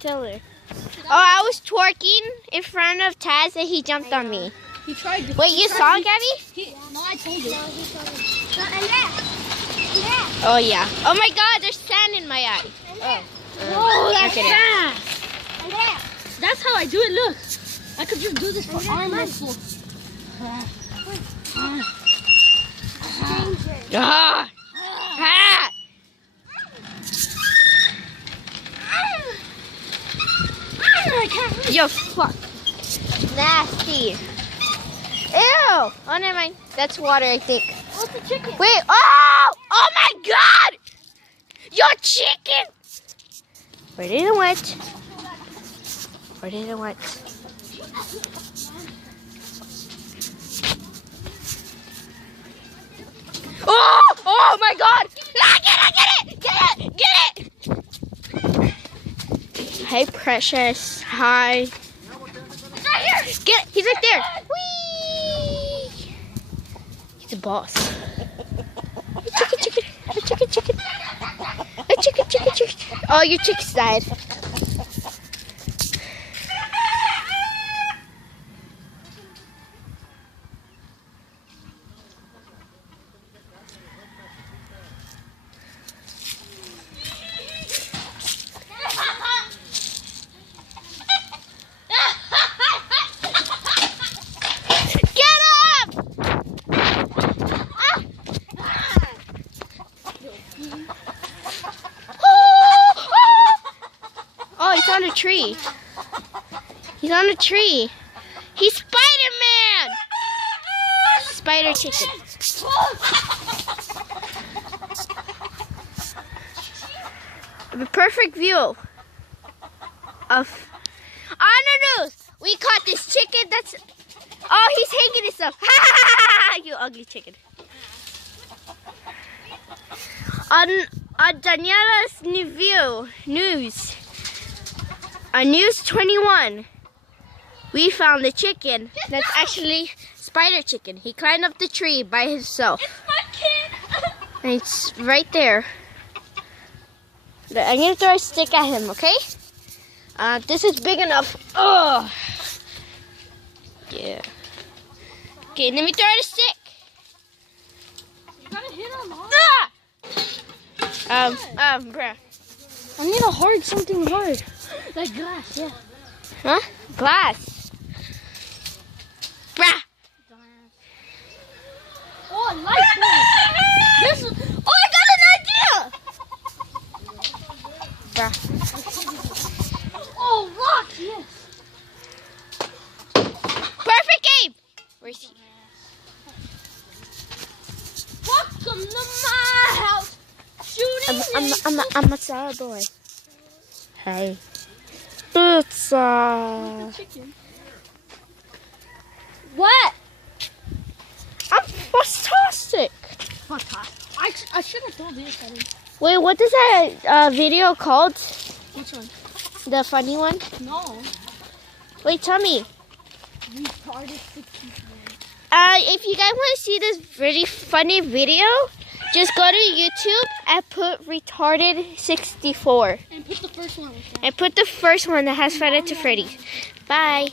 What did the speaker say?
Tell her. Oh, I was twerking in front of Taz and he jumped on me. He tried to. Wait, you saw it, Gabby? No, I told you. Oh, yeah. Oh, my God, there's sand in my eye. Oh. Whoa, that's fast. That's how I do it, look. I could just do this for arm muscles. Ah! Ah! Yo, fuck. Nasty. Ew. Oh, never mind. That's water, I think. What's the chicken? Wait. Oh! Oh, my God! Your chicken! Where did it went? Where did it went? Oh! Oh, my God! Ah, get it! Get it! Get it! Hey, precious. Hi. It's right here. Get it. He's right there. Whee! He's a boss. Chicken, chicken. A chicken, chicken. A chicken, chicken, chicken. Oh, your chicks died. Oh, he's on a tree. He's on a tree. He's Spider-Man! Spider chicken. The perfect view of... On the news! We caught this chicken that's... Oh, he's hanging himself. You ugly chicken. On Daniela's new news. On News 21, we found a chicken that's actually spider chicken. He climbed up the tree by himself. It's my kid. And it's right there. I'm gonna throw a stick at him, okay? This is big enough. Oh, yeah. Okay, let me throw the stick. You gotta hit him, Bruh. I need a hard, something hard. Like glass, yeah. Huh? Glass. Bruh. Oh, I like this. Oh, I got an idea. Bruh. Oh, rock, yes. Perfect game. Where's he? Welcome to my house. Shooting. I'm a sour boy. Hey. Pizza. Chicken. What? I'm fantastic. Fantastic. I should have told you this. Wait, what is that video called? Which one? The funny one? No. Wait, tell me. Retarded 64. If you guys want to see this really funny video, just go to YouTube and put retarded 64. And put the first one. And put the first one that has Friday to Freddy's. Bye.